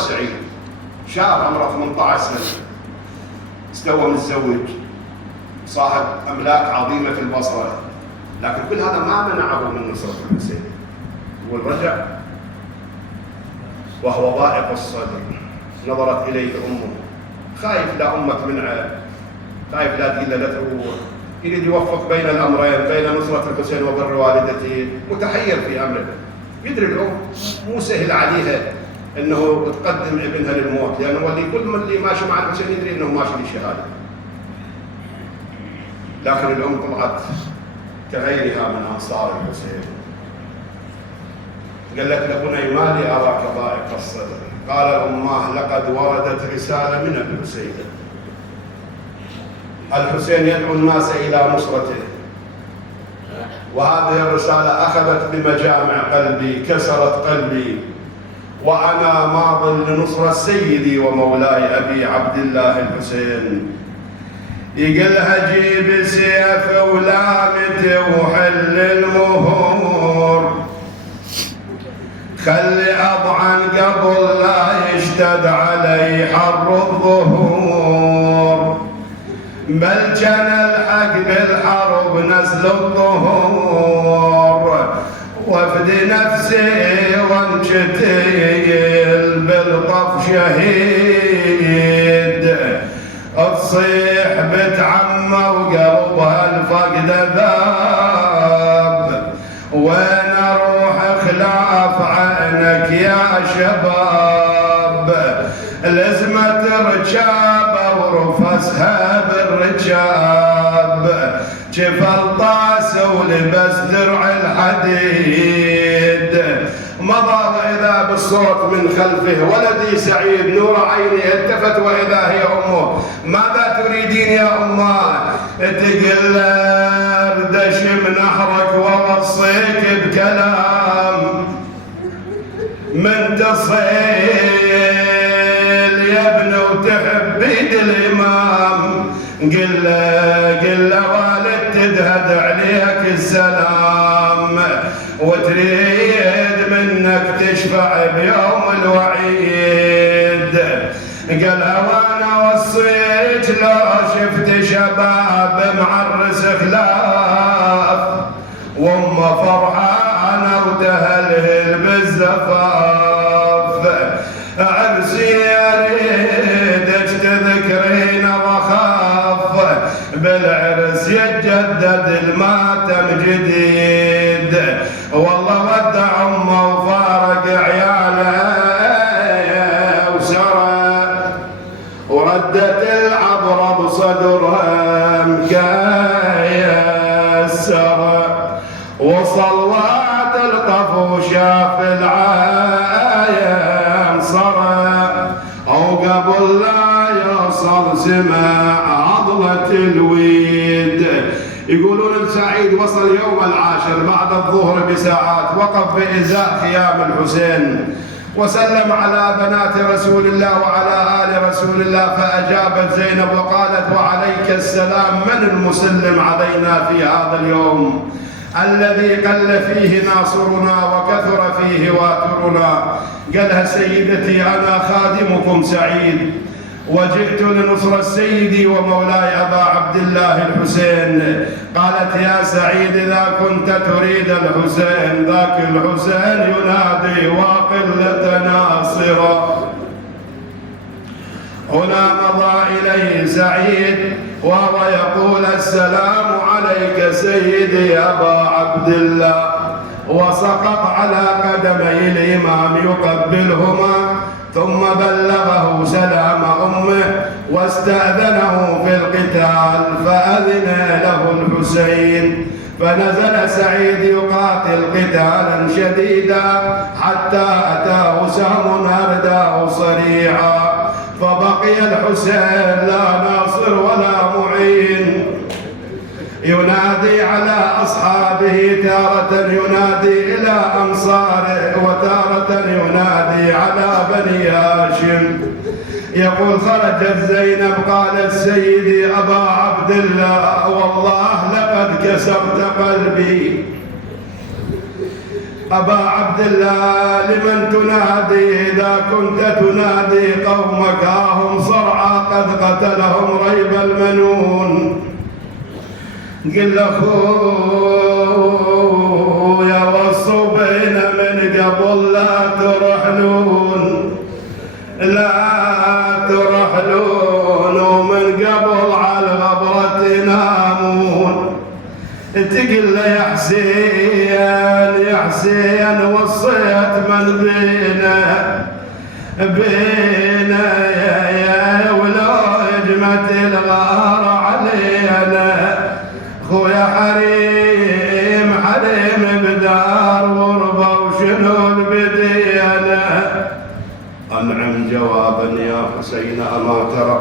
سعيد، شاب عمره 18 سنة، استوى متزوج، صاحب أملاك عظيمة في البصرة، لكن كل هذا ما منعه من نصرة الحسين. والرجع وهو ضائق الصدر، نظرت إليه أمه، خايف لا أمه تمنعه، خايف لا تقول له لا تروح، يريد يوفق بين الأمرين، بين نصرة الحسين وبر والدته، متحير في أمره. يدري الأم مو سهل عليها أنه تقدم ابنها للموت، لأنه كل من اللي ماشي مع الحسين يدري أنه ماشي للشهادة، لكن الأم طلعت كغيرها من أنصار الحسين. قالت لبني ما لي أراك ضائق الصدر؟ قال أماه لقد وردت رسالة من الحسين، الحسين يدعو الناس إلى نصرته، وهذه الرسالة أخذت بمجامع قلبي، كسرت قلبي، وأنا ماض لنصرة سيدي ومولاي أبي عبد الله الحسين. يقلها جيب سيف ولامته وحل المهور، خلي أضعن قبل لا يشتد علي حر الظهور، بل كان الحق بالحرب نزل الظهور، وافدي نفسي وانشتيل بالطف شهيد، تصيح بتعمى وقلبها الفقد ذاب، وين اروح خلاف عنك يا شباب، لزمة رجابة ورفسها بالرجاب، جفل طاس ولبس درع الحديد، مضى وإذا بالصوت من خلفه ولدي سعيد، نور عيني التفت وإذا هي أمه. ماذا تريدين يا أماه؟ تقل اردش من نحرك ووصيك بكلام، من تصيل يا ابن وتحب بيد الإمام، قل له والد تدهد عليك السلام، وتريد منك تشفع بيوم الوعيد، قالها وانا وصيت لو شفت شباب معرس خلاف، وام فرحانه وتهلهل بالزفاف، عرسي اريدك تذكرين واخاف، بالعرس يتجدد الماتم جديد، والله ودع امه وفارق عياله وسرى، وردت العبره بصدرها مكيسره، وصلوات الطف وشاف العايم صرى، او قبل لا يوصل سمع عضلة الويد. يقولون سعيد وصل يوم العاشر بعد الظهر بساعات، وقف بإزاء خيام الحسين وسلم على بنات رسول الله وعلى آل رسول الله، فأجابت زينب وقالت وعليك السلام، من المسلم علينا في هذا اليوم الذي قل فيه ناصرنا وكثر فيه واترنا؟ قالها سيدتي أنا خادمكم سعيد، وجئت لنصرة سيدي ومولاي أبا عبد الله الحسين. قالت يا سعيد إذا كنت تريد الحسين ذاك الحسين ينادي وقلة ناصرة. هنا مضى إليه سعيد وهو يقول السلام عليك سيدي أبا عبد الله، وسقط على قدمي الإمام يقبلهما، ثم بلغه سلام أمه واستأذنه في القتال، فأذن له الحسين، فنزل سعيد يقاتل قتالا شديدا حتى أتاه سهم أرداه صريعا، فبقي الحسين لا ناصر ولا معين، ينادي على أصحابه، تارة ينادي إلى أنصاره وتارة ينادي على بني هاشم. يقول خرجت زينب قالت سيدي أبا عبد الله والله لقد كسبت قلبي، أبا عبد الله لمن تنادي إذا كنت تنادي قومك هم صرعى قد قتلهم ريب المنون. قل أخويا وصوا بينا من قبل لا ترحلون، لا ترحلون ومن قبل على الغبرة تنامون. تقل يا حسين يا حسين وصيت من بينا يا ولو هجمت الغار علينا. خويا حريم حريم بدار غربة وشنو البدينا. أنعم جوابا يا حسين أما ترى